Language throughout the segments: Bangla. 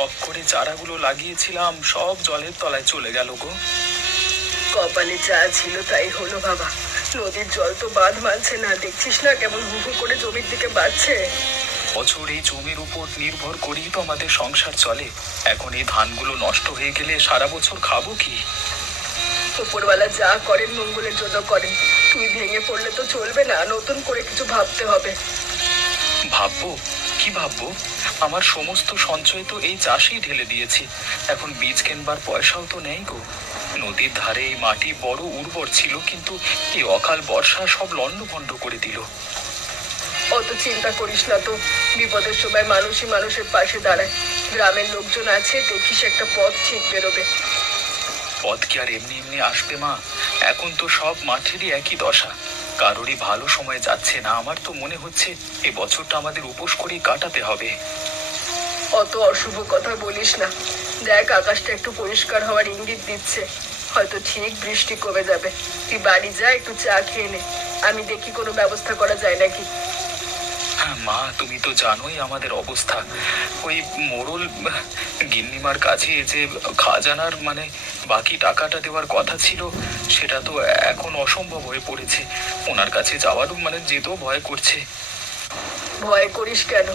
শখ করে চারাগুলো লাগিয়েছিলাম, সব জলের তলায় চলে গেল গো। কপালে যা ছিল তাই হলো বাবা। নদীর জল তো বাঁধ মানছে না, দেখছিস না কেমন হু হু করে জমির দিকে বাড়ছে। বছর এই জমির উপর নির্ভর করেই তো আমাদের সংসার চলে। এখন এই ধানগুলো নষ্ট হয়ে গেলে সারা বছর খাবো কি? উপরওয়ালা যা করেন মঙ্গলের জন্য করেন। তুই ভেঙে পড়লে তো চলবে না, নতুন করে কিছু ভাবতে হবে। ভাববো? কি ভাববো? আমার সমস্ত সঞ্চয় তো এই চাষেই ঢেলে দিয়েছি। এখন বীজ কেনবার পয়সাও তো নেই গো। নদীর ধারে এই মাটি বড় উর্বর ছিল, কিন্তু এই অকাল বর্ষা সব লন্ডভন্ড করে দিল। অত চিন্তা করিস না তো, বিপদের সময় মানুষই মানুষের পাশে দাঁড়ায়। গ্রামের লোকজন আছে, দেখিস একটা পথ ঠিক বেরোবে। পথ কি আর এমনি এমনি আসবে মা? এখন তো সব মাঠেরই একই দশা, কারোরই ভালো সময় যাচ্ছে না। আমার তো মনে হচ্ছে এই বছরটা আমাদের উপোস করেই কাটাতে হবে। অত অশুভ কথা বলিস না। দেখ, আকাশটা একটু পরিষ্কার হওয়ার ইঙ্গিত দিচ্ছে, হয়তো ঠিক বৃষ্টি কমে যাবে। তুই বাড়ি যা, একটু চা খেয়ে নে, আমি দেখি কোনো ব্যবস্থা করা যায় নাকি। হ্যাঁ মা, তুমি তো জানোই আমাদের অবস্থা। ওই মোড়ল গিন্নিমার কাছে যে খাজানার বাকি টাকাটা দেওয়ার কথা ছিল, সেটা তো এখন অসম্ভব হয়ে পড়েছে। ওনার কাছে যাওয়ারও যেতেও ভয় করছে। ভয় করিস কেন?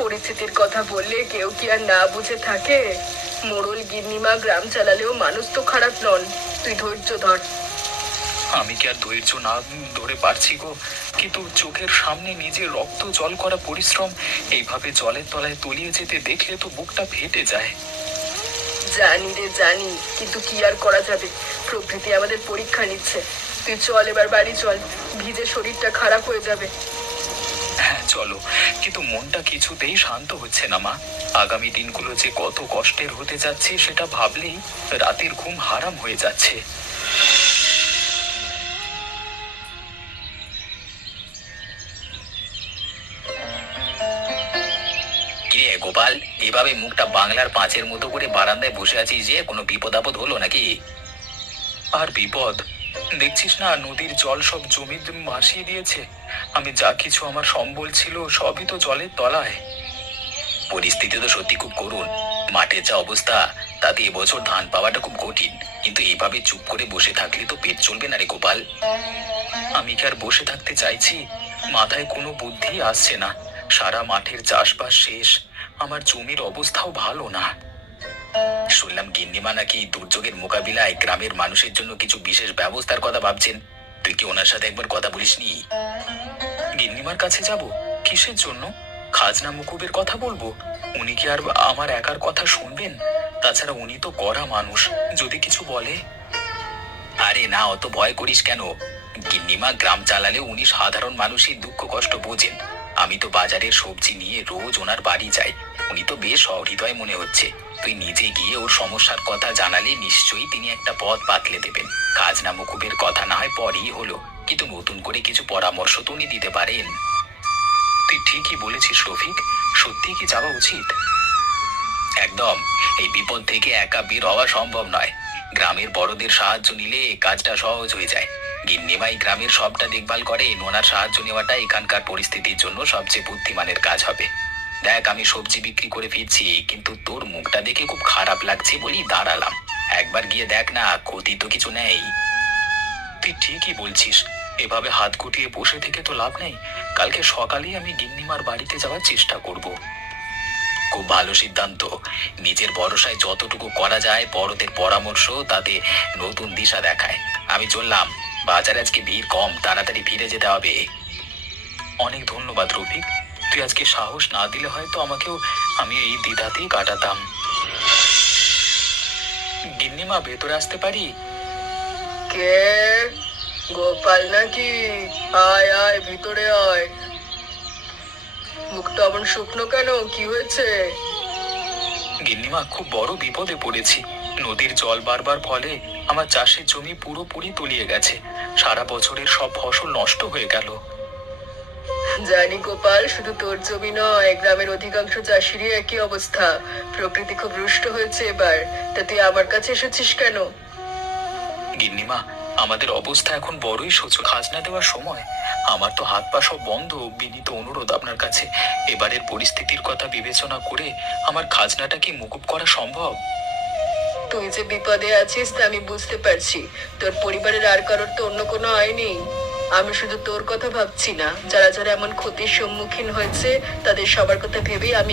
পরিস্থিতির কথা বললে কেউ কি আর না বুঝে থাকে? মোড়ল গিন্নিমা গ্রাম চালালেও মানুষ তো খারাপ নন। তুই ধৈর্য ধর। আমি কি আর ধৈর্য না ধরে পারছি গো? কিন্তু চোখের সামনে নিজের রক্ত জল করা পরিশ্রম এইভাবে জলের তলায় তলিয়ে যেতে দেখলে তো বুকটা ফেটে যায়। জানি রে জানি, কিন্তু কি আর করা যাবে, প্রকৃতি আমাদের পরীক্ষা নিচ্ছে। তুই চল, এবার বাড়ি চল, ভিজে শরীরটা খারাপ হয়ে যাবে। হ্যাঁ চলো, কিন্তু মনটা কিছুতেই শান্ত হচ্ছে না মা। আগামী দিনগুলো যে কত কষ্টের হতে যাচ্ছে সেটা ভাবলেই রাতের ঘুম হারাম হয়ে যাচ্ছে। কিরে গোপাল, এভাবে মুখটা বাংলার পাঁচের মতো করে বারান্দায় বসে আছিস যে, কোনো বিপদ আপদ হলো নাকি? আর বিপদ? দেখছিস না নদীর জল সব জমি ভাসিয়ে দিয়েছে। আমি যা কিছু আমার সম্বল ছিল সবই তো জলের তলায়। পরিস্থিতি তো সত্যি খুব করুণ। মাঠের যা অবস্থা, তাতে এবছর ধান পাওয়াটা খুব কঠিন। কিন্তু এইভাবে চুপ করে বসে থাকলে তো পেট চলবে না রে গোপাল। আমি কি আর বসে থাকতে চাইছি? মাথায় কোনো বুদ্ধি আসছে না। সারা মাঠের চাষবাস শেষ, আমার জমির অবস্থাও ভালো না। শুনলাম গিন্নিমা নাকি দুর্যোগের মোকাবিলায় গ্রামের মানুষের জন্য কিছু বিশেষ ব্যবস্থার কথা ভাবছেন। তুই কি ওনার সাথে একবার কথা বলিসনি? গিন্নিমার কাছে যাব? কিসের জন্য? খাজনা মুকুবের কথা বলবো? উনি কি আর আমার একার কথা শুনবেন? তাছাড়া উনি তো কড়া মানুষ, যদি কিছু বলে। আরে না, অত ভয় করিস কেন? গিন্নিমা গ্রাম চালালে উনি সাধারণ মানুষের দুঃখ কষ্ট বোঝেন। আমি তো বাজারের সবজি নিয়ে রোজ ওনার বাড়ি যাই। উনি তো বেশ সহৃদয় মনে হচ্ছে। তুই নিজে গিয়ে ওর সমস্যার কথা জানালে নিশ্চয়ই তিনি একটা পথ বাতলে দেবেন। খাজনা মকুবের কথা না হয় পরেই হলো, কিন্তু নতুন করে কিছু পরামর্শ তো উনি দিতে পারেন। তুই ঠিকই বলেছিস রফিক, সত্যি কি যাওয়া উচিত? একদম। এই বিপদ থেকে একা বের হওয়া সম্ভব নয়। গ্রামের বড়দের সাহায্য নিলে কাজটা সহজ হয়ে যায়। গিন্নিমাই গ্রামের সবটা দেখভাল করেন, ওনার সাহায্য নেওয়াটা এখানকার পরিস্থিতির জন্য সবচেয়ে বুদ্ধিমানের কাজ হবে। দেখ, আমি সবজি বিক্রি করে ফিরছি, কিন্তু তোর মুখটা দেখে খুব খারাপ লাগছে বলেই দাঁড়ালাম। একবার গিয়ে দেখ না, ক্ষতি তো কিছু নেই। তুই ঠিকই বলছিস, এভাবে হাত গুটিয়ে বসে থেকে তো লাভ নেই। কালকে সকালেই আমি গিন্নিমার বাড়িতে যাওয়ার চেষ্টা করব। খুব ভালো সিদ্ধান্ত। নিজের ভরসায় যতটুকু করা যায়, বড়দের পরামর্শ তাতে নতুন দিশা দেখায়। আমি চললাম, বাজারে আজকে ভিড় কম, তাড়াতাড়ি ফিরে যেতে হবে। অনেক ধন্যবাদ রফিক, তুই আজকে সাহস না দিলে হয়তো আমি এই দ্বিধাতেই কাটাতাম। গিন্নিমা, ভেতরে আসতে পারি? কে? গোপাল নাকি? আয় আয়, ভিতরে আয়। মুখটা এমন শুকনো কেন, কি হয়েছে? গিন্নিমা, খুব বড় বিপদে পড়েছি। নদীর জল বাড়বার ফলে আমার চাষের জমি পুরোপুরি তলিয়ে গেছে। সারা বছরের সব ফসল নষ্ট হয়ে গেল। জানি গোপাল, শুধু তোর জমি নয়, গ্রামের অধিকাংশ চাষিরই একই অবস্থা। প্রকৃতি খুব রুষ্ট হয়েছে এবার। তা তুই আমার কাছে এসেছিস কেন? গিন্নিমা, আমাদের অবস্থা এখন বড়ই শোচনীয়। খাজনা দেওয়ার সময় আমার তো হাত পা সব বন্ধ। বিনীত অনুরোধ আপনার কাছে, এবারের পরিস্থিতির কথা বিবেচনা করে আমার খাজনাটা কি মুকুব করা সম্ভব? তুই যে বিপদে আছিস তা আমি বুঝতে পারছি। তোর পরিবারের আর কারোর তো অন্য কোনো আয় নেই। আমি শুধু তোর কথা ভাবছি না, যারা যারা এমন ক্ষতির সম্মুখীন হয়েছে তাদের সবার কথা ভেবেই আমি